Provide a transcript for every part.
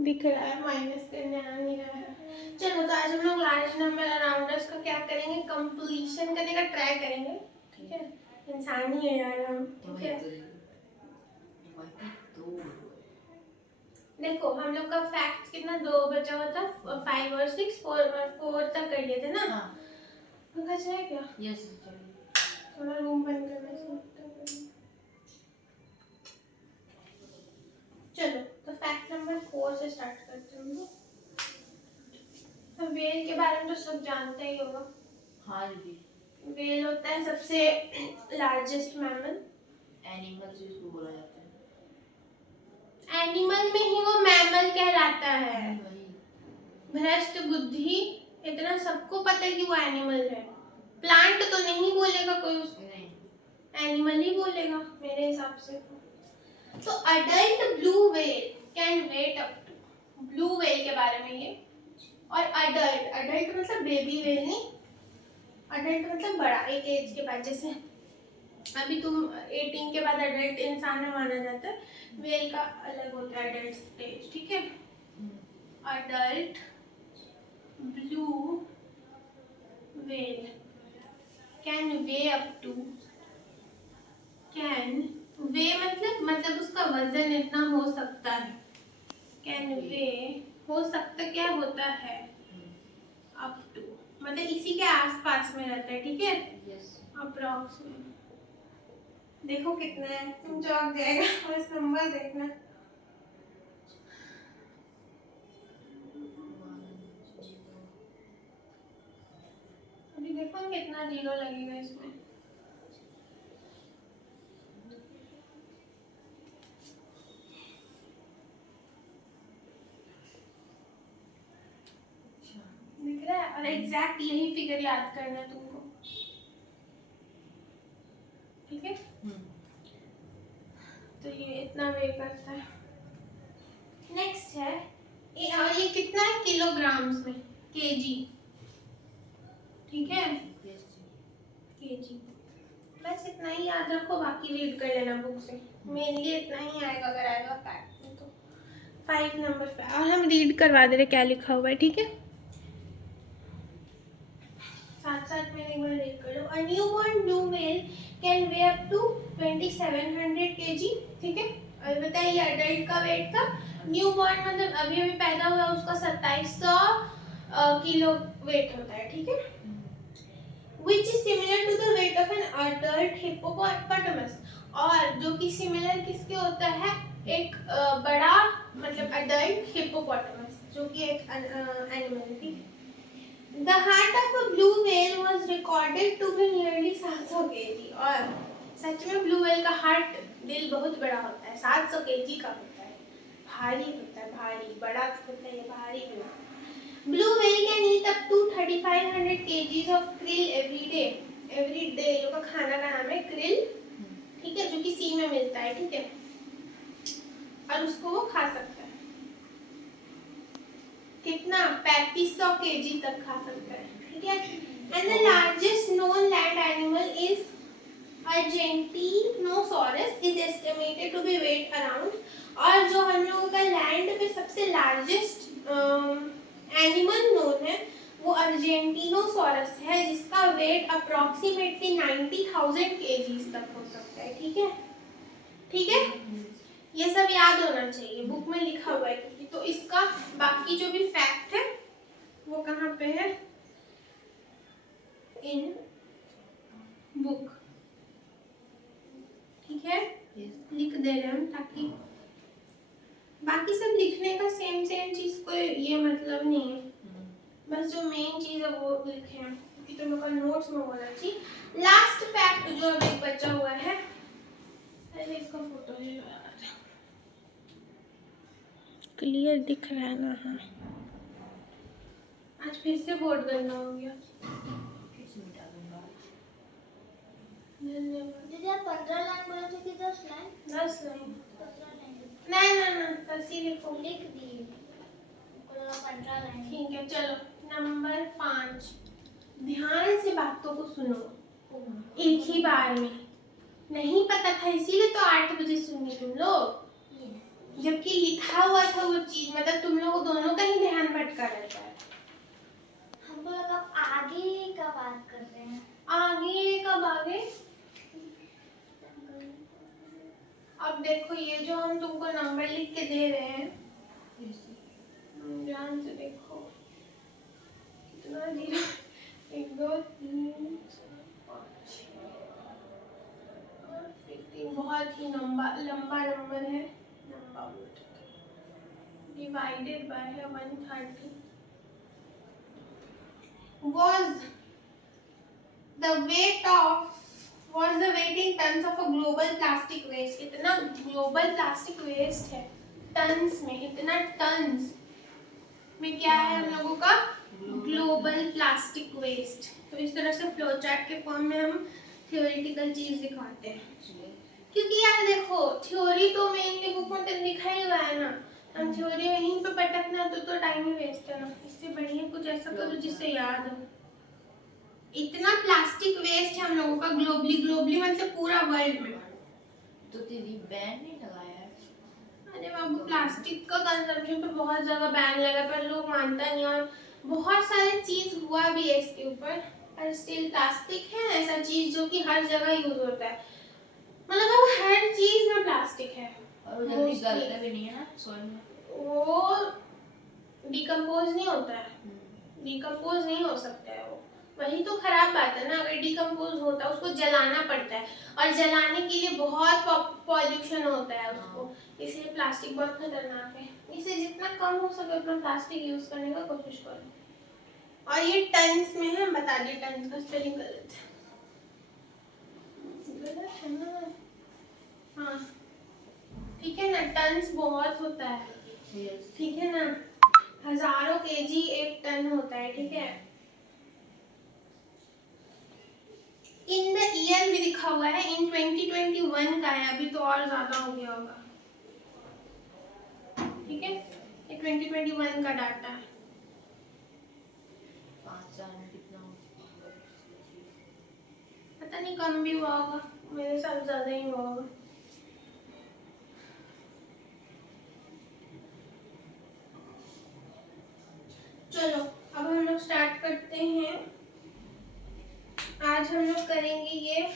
दिख रहा है, माइनस करने आ नहीं रहा है। चलो तो आज हम लोग लार्ज नंबर अराउंडर्स का क्या करेंगे, कंप्लीशन करने का ट्राई करेंगे। ठीक है, इंसान ही है यार हम। ठीक है, देखो हम लोग का फैक्ट कितना, 2 बचा हुआ था, 5 और 6, 4 तक कर लिए थे ना। हाँ। पंखा चलाए क्या? यस चलिए। थोड़ा रूम बंद करना चाहिए। चलो तो फैक्ट नंबर 4 से स्टार्ट करते हैं हम लोग। व्हेल के बारे में तो सब जानते ही होगा। हाँ जी। व्हेल होता है सबसे लार्जेस्ट मैमल। एनिमल से इसको बोला जाता है। एनिमल में ही वो मैमल कहलाता है। भ्रष्ट बुद्धि, इतना सबको पता है कि वो एनिमल है। प्लांट तो नहीं बोलेगा कोई उसको, नहीं एनिमल ही बोलेगा मेरे हिसाब से। तो adult blue whale can weight up to, blue whale के बारे में ये। और अडल्ट, अडल्ट मतलब बेबी व्हेल नहीं, अडल्ट मतलब बड़ा, एक एज के बाद। जैसे अभी तुम 18 के बाद अडल्ट इंसान में माना जाता है, व्हेल का अलग होता है अडल्ट स्टेज। ठीक है, adult blue whale can weigh up to, can weigh मतलब उसका वजन इतना हो सकता है। कैन वे हो सकता क्या होता है, अप टू मतलब इसी के आसपास में रहता है। ठीक है, अप्रॉक्स में। देखो कितना है, तुम चौंक जाएगा, बस नंबर देखना। अभी देखो कितना जीरो लगेगा इसमें। दिख रहा है, और एग्जैक्ट यही फिगर याद करना है तुमको। ठीक है, तो ये इतना वे करता है। नेक्स्ट है ये कितना है किलोग्राम्स में, केजी। ठीक है, केजी। बस इतना ही याद रखो, बाकी रीड कर लेना बुक से। मेनली इतना ही आएगा, अगर आएगा फैक्ट में तो। 5 नंबर पे, और हम रीड करवा दे रहे क्या लिखा हुआ है। ठीक है, साथ साथ में एक बार रीड कर लो। A newborn blue whale can weigh up to 2700 kg। ठीक है, और बताइए अडल्ट का वेट था, न्यूबॉर्न मतलब अभी अभी पैदा हुआ, उसका 2700 किलो वेट होता है। ठीक है, which is similar to the weight of an adult hippopotamus। और जो कि सिमिलर किसके होता है, एक बड़ा मतलब अडल्ट हिप्पोपोटामस, जो कि एक एनिमल है। The heart of a blue whale was recorded to be nearly 700 kg। और सच में ब्लू व्हेल का हार्ट, दिल बहुत बड़ा होता है, 700 kg का होता है, भारी होता है, भारी बड़ा होता है, भारी होता है। Blue whale can eat up to 3500 kgs of krill every day। Every day लोग का खाना का नाम है krill। ठीक है, जो कि सी में मिलता है। ठीक है, और उसको वो खा सकता है, कितना 3500 kg तक खा सकता है। ठीक है, and the largest known land animal is Argentinosaurus is estimated to be weight around। और जो हम लोगों का लैंड पे सबसे लार्जेस्ट एनिमल नोन है वो अर्जेंटिनोसॉरस है, जिसका वेट अप्रोक्सीमेटली 90,000 kg तक हो सकता है। ठीक है, ठीक है, ये सब याद होना चाहिए, बुक में लिखा हुआ है क्योंकि। तो इसका बाकी जो भी फैक्ट है वो कहाँ पे है, इन बुक। ठीक है, लिख दे रहे हम, ताकि बाकी सब लिखने का सेम चीज को ये मतलब नहीं है, बस जो मेन चीज है वो लिखे हैं, क्योंकि तुम लोग का नोट्स में होना चाहिए। लास्ट फैक्ट जो अभी बचा हुआ है इसका फोटो ले लो यार, क्लियर दिख रहा है ना। हाँ, आज फिर से बोर्ड गंदा हो गया। दीदी आप 15 लाइन बोले थे कि 10 लाइन? 10 लाइन। 15 लाइन नहीं ना ना, 10 ही लिखो। लिख दिए, 15 लाइन। ठीक है, चलो नंबर 5। ध्यान से बातों को सुनो एक ही बार में। नहीं पता था इसीलिए तो 8 बजे सुनी तुम लोग, जबकि लिखा हुआ था वो चीज, मतलब तुम लोग दोनों का ही ध्यान भटका रहता है। हमको लगा आप आगे का बात कर रहे हैं। आगे कब आगे? अब देखो ये जो हम तुमको नंबर लिख के दे रहे हैं, ध्यान से देखो कितना जीरो। 1 2 3 4 5 बहुत ही लंबा नंबर है। डिवाइडेड बाय है 130 was the weight in tons of a global plastic waste। इतना ग्लोबल प्लास्टिक वेस्ट है टन्स में, इतना टन्स में क्या है हम लोगों का ग्लोबल प्लास्टिक वेस्ट। तो इस तरह से फ्लो चार्ट के फॉर्म में हम थ्योरेटिकल चीज दिखाते हैं, क्योंकि यार देखो थ्योरी तो मेनली बुक में तो लिखा ही हुआ है ना, हम थ्योरी वहीं पे पटकना तो टाइम ही वेस्ट है ना। इससे बढ़िया कुछ ऐसा करो जिससे याद हो। इतना प्लास्टिक वेस्ट है हम लोगों का ग्लोबली मतलब पूरा वर्ल्ड में। तो दीदी बैन नहीं लगाया है? अरे बाबू, प्लास्टिक का कंजम्पशन पे बहुत जगह बैन लगा पर लोग मानता नहीं, और बहुत सारे चीज हुआ भी है इसके ऊपर, पर स्टिल प्लास्टिक है ऐसा चीज जो कि हर जगह यूज होता है। मतलब अब हर चीज में प्लास्टिक है, और वो जल्दी गलता भी नहीं है ना सॉइल में, वो डिकम्पोज नहीं होता है, डिकम्पोज नहीं हो सकता है वो। वही तो खराब बात है ना, अगर डिकम्पोज होता है उसको जलाना पड़ता है, और जलाने के लिए बहुत पॉल्यूशन होता है उसको, इसलिए प्लास्टिक बहुत खतरनाक है। इसे जितना कम हो सके उतना प्लास्टिक यूज करने का कोशिश करो। और ये टन्स में है, बता दिए टन्स का स्पेलिंग गलत है ना। हाँ ठीक है ना, टन्स बहुत होता है, ठीक है ना, हजारों केजी 1 टन होता है, ठीक है। इन द ईयर भी लिखा हुआ है, इन 2021 का है, अभी तो और ज्यादा हो गया होगा, ठीक है। ये 2021 का डाटा है। 5 साल में कितना पता नहीं, कम भी हुआ होगा, मेरे साथ ज्यादा ही हुआ होगा। चलो अब हम लोग स्टार्ट करते हैं। आज हम लोग करेंगे ये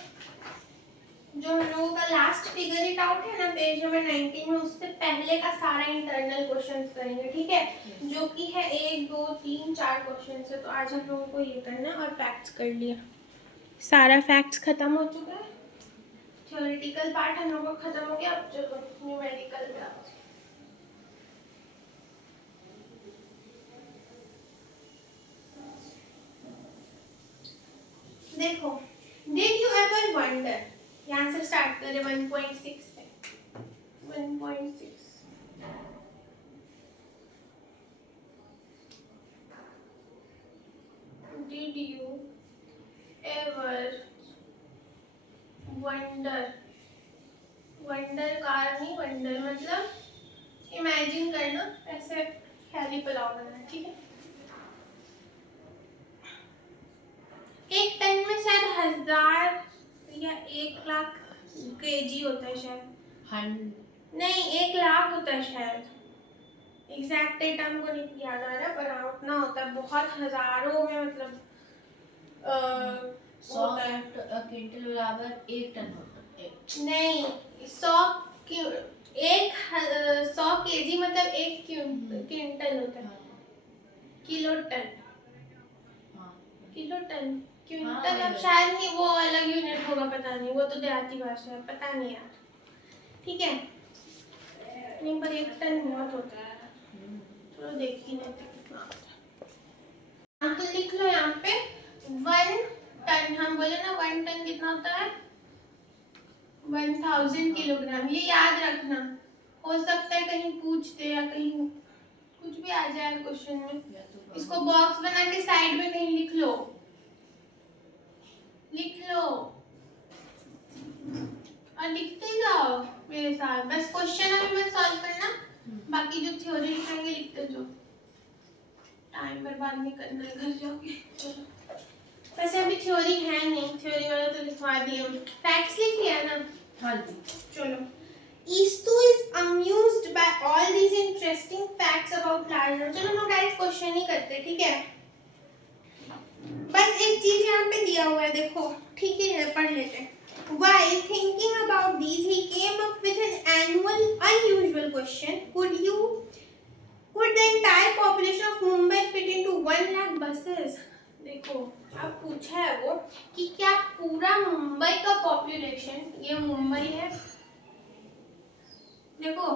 जो हम लोगों का लास्ट फिगर इट आउट है ना पेज नंबर 19 में, उससे पहले का सारा इंटरनल क्वेश्चंस करेंगे, ठीक है, जो कि है 1 2 3 4 क्वेश्चन है। तो आज हम लोगों को ये करना है, और फैक्ट्स कर लिया, सारा फैक्ट्स खत्म हो चुका है, थ्योरेटिकल पार्ट हम लोगों का खत्म हो गया। अब चलो न्यूमेरिकल पे आओ। देखो, डिड यू एवर वंडर, यहाँ से स्टार्ट करें 1.6 से। 1.6 Did you ever wonder, wonder car नहीं, वंडर मतलब इमेजिन करना, ऐसे ख्याली पुलाव बनाना, ठीक है। 1 टन में शायद 1000 या 1 लाख केजी होता है शायद, नहीं 1 लाख होता है शायद, एग्जैक्ट डेट हमको नहीं याद आ रहा, पर हाँ उतना होता है, बहुत हजारों में मतलब 100 क्विंटल बराबर 1 टन होता है। नहीं 100 केजी मतलब 1 क्विंटल होता है, kilo ton, kilo ton quintal, अब शायद नहीं, वो अलग यूनिट होगा, पता नहीं, वो तो देहाती भाषा है, पता नहीं यार, ठीक है। नहीं पर 1 टन बहुत होता है, चलो देख ही लेते कितना होता है। तो लिख लो यहाँ पे 1 टन, हम बोले ना 1 टन कितना होता है, 1000 किलोग्राम, ये याद रखना। हो सकता है कहीं पूछते या कहीं कुछ भी आ जाए क्वेश्चन में। इसको बॉक्स बना के साइड में कहीं लिख लो, लिख लो और लिखते जाओ मेरे साथ। बस क्वेश्चन अभी मत सॉल्व करना, बाकी जो थ्योरी लिखेंगे लिखते जाओ, टाइम बर्बाद नहीं करना है, घर जाओगे। चलो, वैसे अभी थ्योरी है नहीं, थ्योरी वाला तो लिखवा दिए, फैक्ट्स लिख लिया ना। हाँ जी। चलो, Istu is amused by all these interesting facts about larger। चलो हम डायरेक्ट क्वेश्चन ही करते, ठीक है। बस एक चीज यहाँ पे दिया हुआ है, देखो, ठीक है, पढ़ लेते हैं। While thinking about these, he came up with an unusual question. Could the entire population of Mumbai fit into 1 lakh buses? देखो, अब पूछा है वो कि क्या पूरा मुंबई का पॉपुलेशन, ये मुंबई है, देखो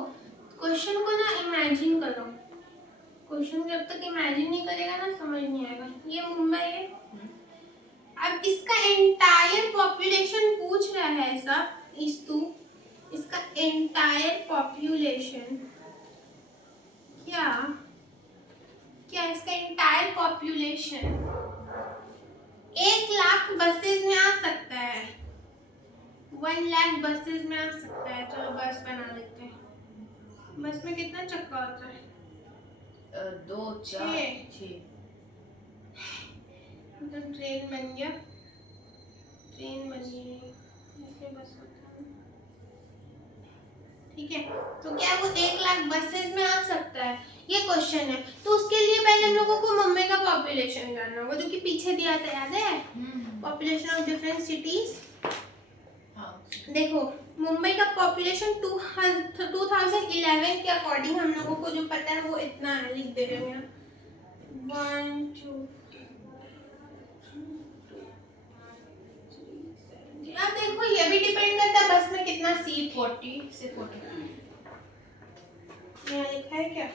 क्वेश्चन को ना इमेजिन करो, क्वेश्चन जब तक इमेजिन नहीं करेगा ना समझ नहीं आएगा। ये मुंबई है, अब इसका एंटायर पॉपुलेशन पूछ रहा है ऐसा इस्तु, इसका एंटायर पॉपुलेशन क्या इसका एंटायर पॉपुलेशन 1 लाख बसेस में आ सकता है, 1 लाख बसेस में आ सकता है। चलो बस बना लेते हैं। बस में कितना चक्का होता है? 2 4 6। तो ट्रेन बन गया, ट्रेन बनी ऐसे बस होता है, ठीक है। तो क्या वो 1 लाख बसेस में आ सकता है, ये क्वेश्चन है। तो उसके लिए पहले हम लोगों को मुंबई का पॉपुलेशन जानना होगा, जो कि पीछे दिया था, याद है, पॉपुलेशन ऑफ डिफरेंट सिटीज। देखो, मुंबई का पॉपुलेशन 2011 के अकॉर्डिंग हम लोगों को जो पता है वो इतना है, लिख दे रहे हैं 1 2। अब देखो ये भी डिपेंड करता है बस में कितना सीट, 40 से 40। यहाँ लिखा है क्या?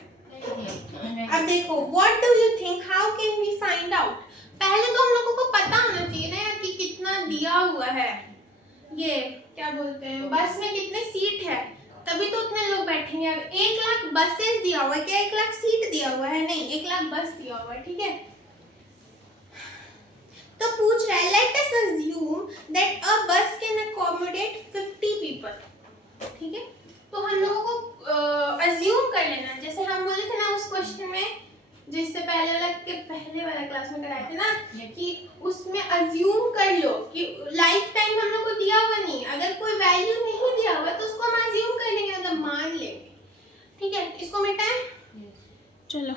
अब देखो, what do you think, how can we find out? पहले तो हम लोगों को पता होना चाहिए ना कि कितना दिया हुआ है, ये क्या बोलते हैं, बस में कितने सीट है, तभी तो उतने लोग बैठेंगे। अब 1 लाख बसेस दिया हुआ है, क्या 1 लाख सीट दिया हुआ है? नहीं, 1 लाख बस दिया हुआ है, ठीक है। तो पूछ रहा है, let us assume that a bus can accommodate 50 people, ठीक है। तो हम लोगों को अज्यूम कर लेना, जैसे हम बोले थे ना उस क्वेश्चन में, जिससे पहले वाला क्लास में कराए थे ना, कि उसमें अज्यूम कर लो कि लाइफ टाइम हम लोग को दिया हुआ नहीं, अगर कोई वैल्यू नहीं दिया हुआ तो उसको हम अज्यूम कर लेंगे, मतलब मान लेंगे, ठीक है। इसको मिटाएं, चलो।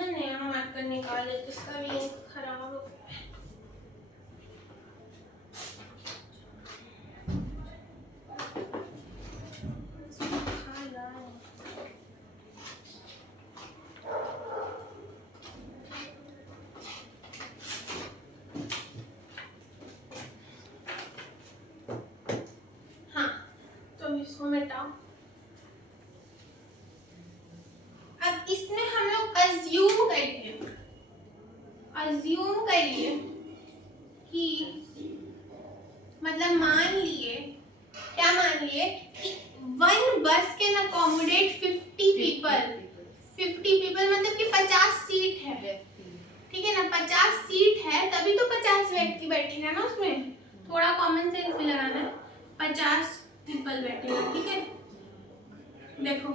नया मार्कर निकाले, इसका भी इंक खराब हो गया है। इसको मिटाओ। अब इसमें हम लोग अज्यूम करिए कि मतलब मान लिए, क्या मान लिए कि 1 बस कैन अकोमोडेट 50 पीपल। 50 पीपल मतलब कि 50 सीट है, ठीक है ना, 50 सीट है तभी तो 50 व्यक्ति बैठेंगे ना उसमें, थोड़ा कॉमन सेंस भी लगाना है। 50 पीपल बैठेगा, ठीक है। देखो,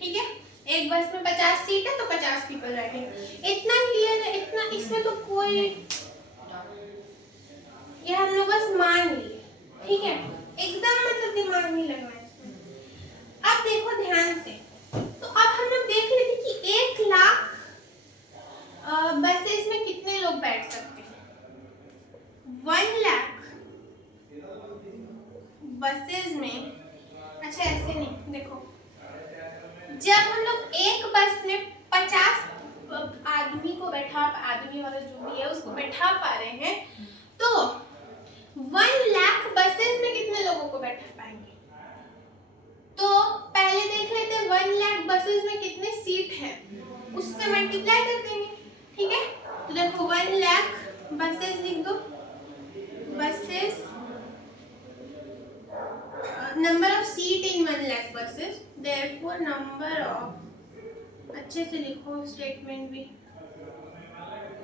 ठीक है, एक बस में 50 सीट है तो 50 पीपल बैठेंगे, इतना क्लियर है, इतना, इसमें तो कोई, ये हम लोग बस मान लिए, ठीक है, एकदम मतलब दिमाग नहीं लगना इसमें। अब देखो ध्यान से, तो अब हम लोग देख लेते कि 1 लाख बसेस में कितने लोग बैठ सकते हैं। 1 लाख बसेस में, अच्छा ऐसे नहीं, देखो जब हम लोग एक बस में 50 आदमी को बैठा, आदमी वाला जो भी है उसको बैठा पा रहे हैं, तो 1 लाख बसेस में कितने लोगों को बैठा पाएंगे। तो पहले देख लेते हैं 1 लाख बसेस में कितने सीट है, उससे मल्टीप्लाई कर देंगे, ठीक है। तो देखो 1 लाख बसेस लिख दो, buses number of seat in 1 lakh buses, therefore number of, अच्छे से लिखो स्टेटमेंट भी।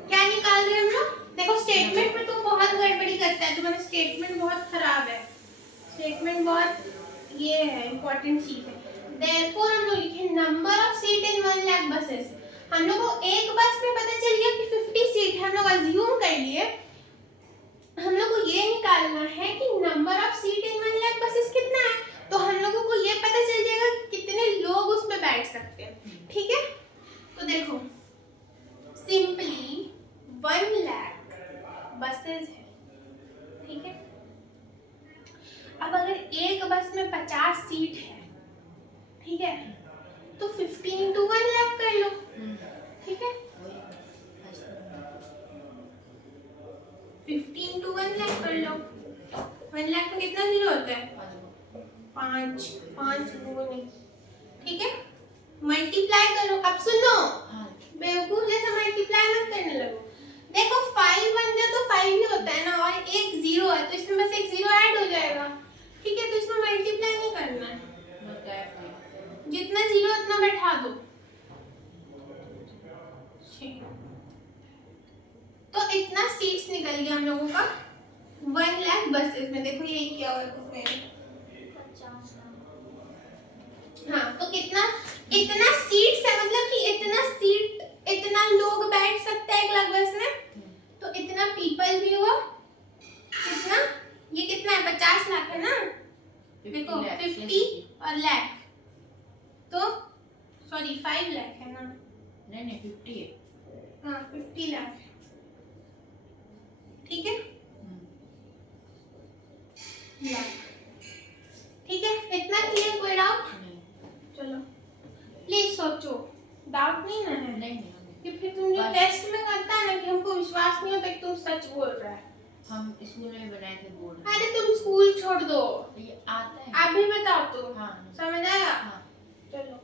क्या निकाल रहे हैं हम लोग? देखो स्टेटमेंट में तुम बहुत गड़बड़ी करता है, तुम्हारा स्टेटमेंट बहुत खराब है, स्टेटमेंट बहुत ये है इंपॉर्टेंट चीज है। देयरफॉर हम लोग लिखे number of seat in 1 lakh buses. हम लोग को एक बस में पता चल गया कि 50 सीट है, हम लोग अज्यूम कर लिए। हम लोग को ये निकालना है कि number of seat in 1 lakh buses कितना है, तो हम लोगों को ये पता चल जाएगा कि कितने लोग उसमें बैठ सकते हैं। ठीक है, तो देखो सिंपली 1 लाख बसेस है, ठीक है। अब अगर एक बस में 50 सीट है, ठीक है, तो 50 इंटू 1 लाख कर लो, ठीक है। 50 इंटू 1 लाख कर लो। 1 लाख में कितना जीरो होता है? 5 गुने, ठीक है। मल्टीप्लाई करो। अब सुनो, बेवकूफ जैसा मल्टीप्लाई मत करने लगो। देखो 5 बन जाए तो 5 ही होता है ना, और एक जीरो है तो इसमें बस एक जीरो ऐड हो जाएगा, ठीक है। तो इसमें मल्टीप्लाई नहीं करना है, जितना जीरो उतना बैठा दो। तो इतना सीट्स निकल गया हम लोगों का 1 लाख बसेस में। देखो ये क्या हुआ उसमें, 50 हाँ तो कितना, इतना सीट्स है, मतलब कि इतना सीट, इतना लोग बैठ सकते हैं 1 लाख बस में, तो इतना पीपल भी हुआ। कितना, ये कितना है? 50 लाख है ना, देखो 50 और लाख, तो सॉरी 5 लाख है ना, नहीं 50 है। हाँ 50 लाख, ठीक है। लाख, ठीक है। इतना क्लियर? कोई डाउट? चलो प्लीज सोचो, डाउट नहीं ना है? नहीं कि फिर तुम जो टेस्ट में करता है ना कि हमको विश्वास नहीं होता कि तुम सच बोल रहा है। हम स्कूल में बनाए थे बोर्ड। अरे तुम स्कूल छोड़ दो, ये आता है। आप भी बताओ तो। हाँ समझ आया? हाँ। चलो,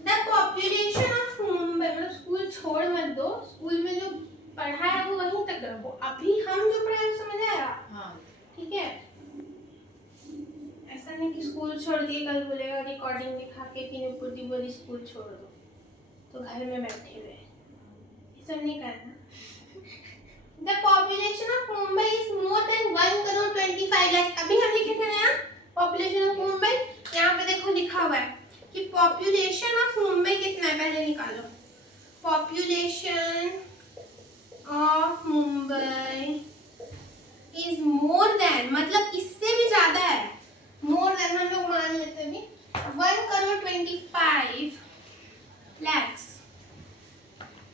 द पॉपुलेशन ऑफ मुंबई, मतलब स्कूल छोड़ मत दो, स्कूल में जो पढ़ा है वो वहीं तक रखो। अभी हम जो पढ़ाए वो समझ आया? हाँ ठीक है। ऐसा नहीं कि स्कूल छोड़ दिए कल बोलेगा रिकॉर्डिंग दिखा के कि नुपुर दी बोली स्कूल छोड़ दो तो घर में बैठे हुए, ये सब नहीं करना। The population of Mumbai is more than 1 crore 25 lakhs। अभी हम लिखे थे ना population of Mumbai, यहाँ पे देखो लिखा हुआ है कि population of Mumbai कितना है, पहले निकालो। Population of Mumbai is more than, मतलब इससे भी ज्यादा है, more than हम लोग मान लेते हैं भी 1 crore 25 lakhs,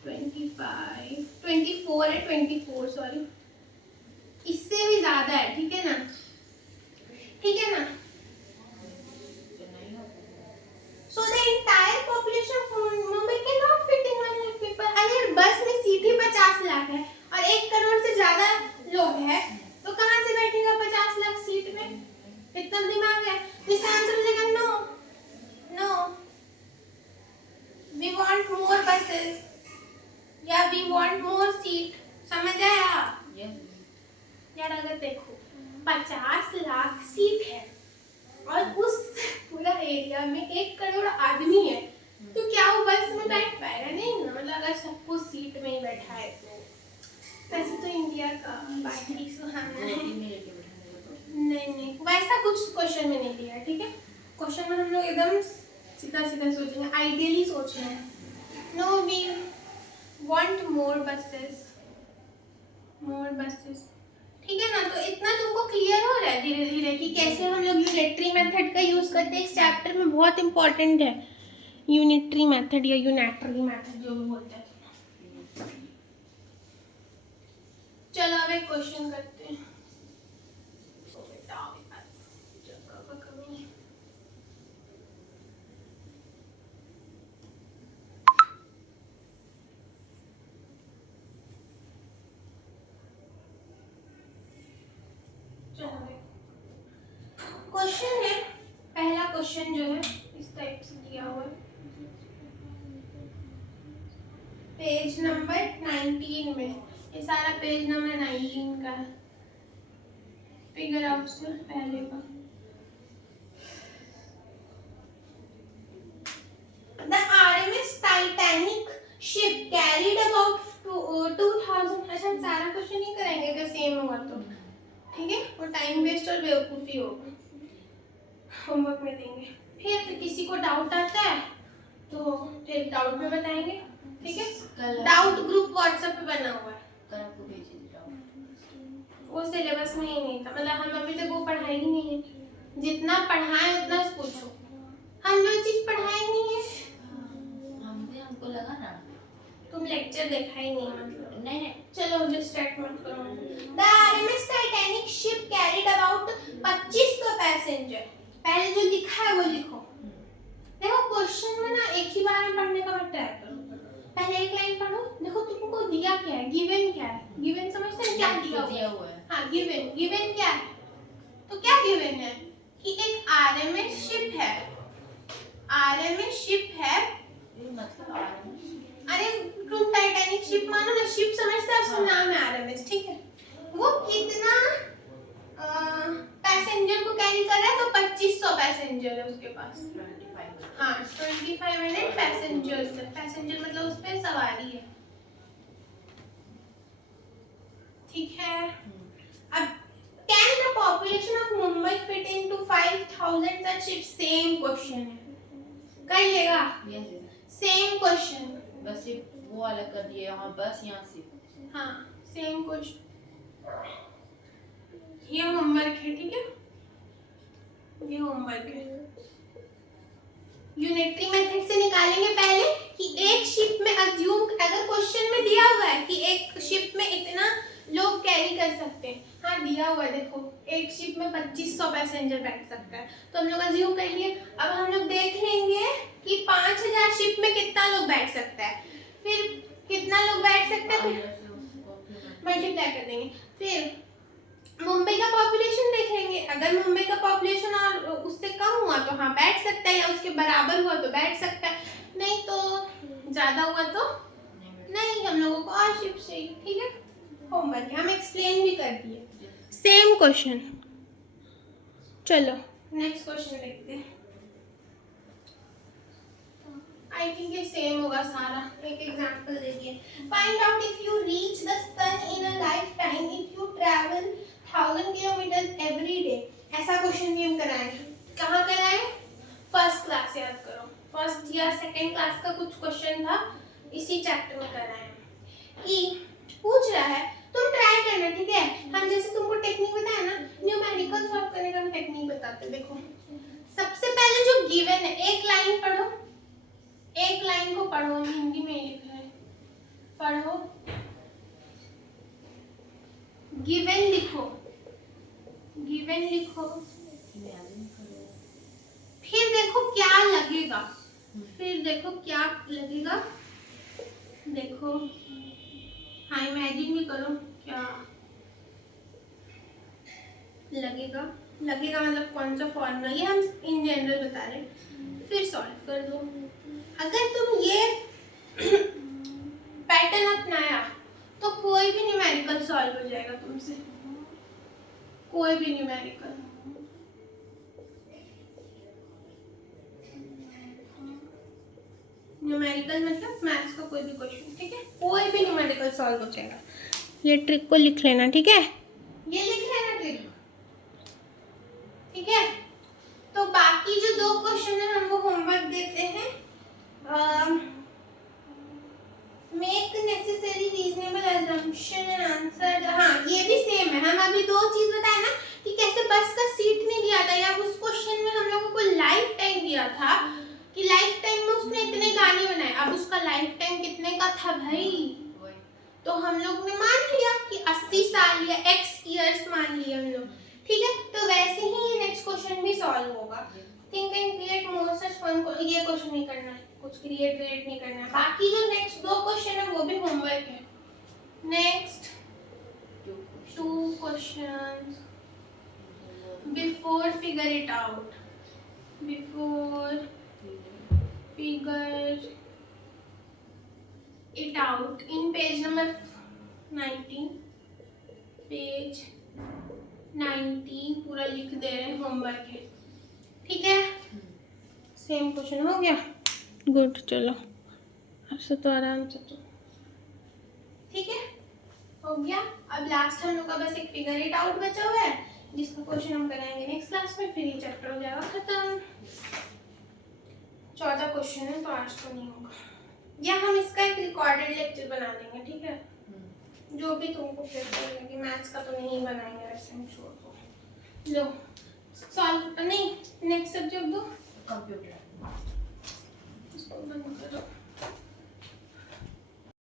24 है, 24 सॉरी, इससे भी ज्यादा है, ठीक है ना, ठीक है ना। So the entire population of Mumbai cannot fit in 1 lakh people। अगर बस में सीट ही 50 लाख है और 1 करोड़ से ज्यादा लोग हैं तो कहाँ से बैठेगा 50 लाख सीट में? इतना दिमाग है? इसका आंसर हो जाएगा no, no. We want more buses या we want more seat। समझ आया? यार अगर देखो 50 लाख सीट है और उस पूरा एरिया में 1 करोड़ आदमी है, तो क्या वो बस में बैठ पाएगा? नहीं ना, मतलब अगर सबको सीट में ही बैठा है तो। वैसे तो इंडिया का बाकी सुहाना है। नहीं वैसा कुछ क्वेश्चन में नहीं दिया है, ठीक है। क्वेश्चन में हम लोग एकदम सीधा सीधा सोचेंगे, आइडियली सोचना है। No, we want more buses, ठीक है ना। तो इतना तुमको क्लियर हो रहा है धीरे धीरे कि कैसे हम लोग यूनिटरी मेथड का यूज करते हैं। इस चैप्टर में बहुत इंपॉर्टेंट है यूनिटरी मेथड या यूनिटरी मेथड जो भी बोलते हैं। चलो अब एक क्वेश्चन करते हैं। क्वेश्चन है, पहला क्वेश्चन जो है इस टाइप से दिया हुआ है पेज नंबर 19 में। ये सारा पेज नंबर 19 का है। फिगर आउट से पहले का। The RMS Titanic ship carried about 2000। अच्छा हम सारा क्वेश्चन नहीं करेंगे अगर सेम होगा तो, ठीक है, वो टाइम वेस्ट और बेवकूफ़ी होगा। होमवर्क में देंगे। फिर किसी को डाउट आता है तो फिर डाउट में बताएंगे, ठीक है। डाउट ग्रुप व्हाट्सएप पे बना हुआ है, कल आपको भेज देता हूँ। वो सिलेबस में ही नहीं था, मतलब हम अभी तक वो पढ़ाई ही नहीं है। जितना पढ़ाए उतना पूछो, हम जो चीज पढ़ाई नहीं है। हमको लगा ना तुम लेक्चर देखा ही नहीं मतलब। नहीं चलो डिस्ट्रैक्ट मत करो। The RMS Titanic ship carried about 2500 passenger. पहले जो लिखा है वो लिखो। देखो क्वेश्चन में ना एक ही बार में पढ़ने का मत ट्राई करो। पहले एक लाइन पढ़ो, देखो तुमको दिया क्या है, गिवन क्या है। गिवन समझते हैं क्या दिया हुआ है? हाँ गिवन। गिवन क्या है? तो क्या गिवन है कि एक आरएमएस शिप है। आरएमएस शिप है मतलब अरे तुम टाइटैनिक शिप मानो ना, शिप समझते हो, उसका नाम है आरएमएस, ठीक है। वो कितना पैसेंजर को कैरी कर रहा है? तो 2500 पैसेंजर है उसके पास। 25। हाँ 2500 पैसेंजर्स है। पैसेंजर मतलब उस पे सवारी है, ठीक है। अब can the population of Mumbai fit into 5000 such ship? Same question है, कर लेगा। सेम क्वेश्चन, बस सिर्फ वो अलग कर दिए, यहाँ बस यहाँ सिर्फ। हाँ सेम क्वेश्चन। ये होमवर्क है, ठीक है, ये होमवर्क है। यूनिटरी मेथड से निकालेंगे पहले कि एक शिप में अज्यूम, अगर क्वेश्चन में दिया हुआ है कि एक शिप में इतना लोग कैरी कर सकते हैं, हाँ दिया हुआ है, देखो एक शिप में 2500 पैसेंजर बैठ सकता है, तो हम लोग अज्यूम कर लिए। अब हम लोग देख लेंगे कि 5000 शिप में कितना लोग बैठ सकता है, फिर कितना लोग बैठ सकता है, फिर मल्टीप्लाई कर देंगे। फिर मुंबई का पॉपुलेशन देखेंगे, अगर मुंबई का पॉपुलेशन और उससे कम हुआ तो हाँ बैठ सकता है, या उसके बराबर हुआ तो बैठ सकता है, नहीं तो ज्यादा हुआ तो नहीं, हम लोगों को और शिप चाहिए, ठीक है। होमवर्क हम एक्सप्लेन भी कर दिए। Same question. चलो नेक्स्ट क्वेश्चन देखते हैं। आई थिंक ये सेम होगा सारा। एक एग्जांपल देखिए। Find out if you reach the sun in a lifetime if you travel 1000 kilometre every day. ऐसा क्वेश्चन भी हम कराएं। कहाँ कराएं? फर्स्ट क्लास, याद करो, फर्स्ट या सेकंड क्लास का कुछ क्वेश्चन था, इसी चैप्टर में कराएं। कि पूछ रहा है, तुम ट्राई करना, ठीक है। हम जैसे तुमको टेक्निक बताया ना, न्यूमेरिकल सॉल्व करने का हम टेक्निक बताते हैं। देखो सबसे पहले जो गिवन है, एक लाइन पढ़ो, एक लाइन को पढ़ो, हिंदी में लिखा है, पढ़ो, गिवन लिखो, गिवन लिखो, फिर देखो क्या लगेगा, फिर देखो क्या लगेगा, देखो हाँ इमेजिन भी करो क्या लगेगा। लगेगा मतलब कौन सा फॉर्मूला, ये हम इन जनरल बता रहे हैं। फिर सॉल्व कर दो। अगर तुम ये पैटर्न अपनाया तो कोई भी न्यूमेरिकल सॉल्व हो जाएगा तुमसे, कोई भी न्यूमेरिकल। न्यूमेरिकल मतलब मैथ्स का कोई भी क्वेश्चन, ठीक है, कोई भी न्यूमेरिकल सॉल्व हो जाएगा। ये ट्रिक को लिख लेना, ठीक है, ये लिख लेना ट्रिक, ठीक है। तो बाकी जो दो क्वेश्चन है हम वो होमवर्क देते हैं। Make necessary reasonable assumption and answer. हाँ ये भी सेम है, हम अभी दो चीज बताए ना कि कैसे बस का सीट नहीं दिया था, या उस क्वेश्चन में हम लोगों को लाइफ टाइम दिया था कि लाइफ टाइम में उसने इतने गाने बनाए। अब उसका लाइफ टाइम कितने का था भाई, तो हम लोग ने मान लिया कि 80 साल या x इयर्स मान लिए हम लोग, ठीक है। तो वैसे ही ये नेक्स्ट क्वेश्चन भी सॉल्व होगा। Think and create more such fun. ये क्वेश्चन नहीं करना है, कुछ क्रिएट नहीं करना है। बाकी जो नेक्स्ट दो क्वेश्चन है वो भी होमवर्क है। Next two questions, before figure it out, before figure it out in page number 19 page 19 पूरा लिख दे रहे हैं होमवर्क है, ठीक है। सेम क्वेश्चन हो गया, गुड। चलो अब से तो आराम से तो ठीक है, हो गया। अब लास्ट हम लोग का बस एक फिगर इट आउट बचा हुआ है, जिसका क्वेश्चन हम कराएंगे नेक्स्ट क्लास में, फिर ये चैप्टर हो जाएगा खत्म। 14 क्वेश्चन है तो आज तो नहीं होगा, या हम इसका एक रिकॉर्डेड लेक्चर बना देंगे, ठीक है। जो भी तुमको प्रेफर लगे, मैथ्स का तो नहीं बनाएंगे वैसे, हम छोड़ दो। लो सॉल्व नहीं, नेक्स्ट सब्जेक्ट दो, कंप्यूटर। इसको बंद करो।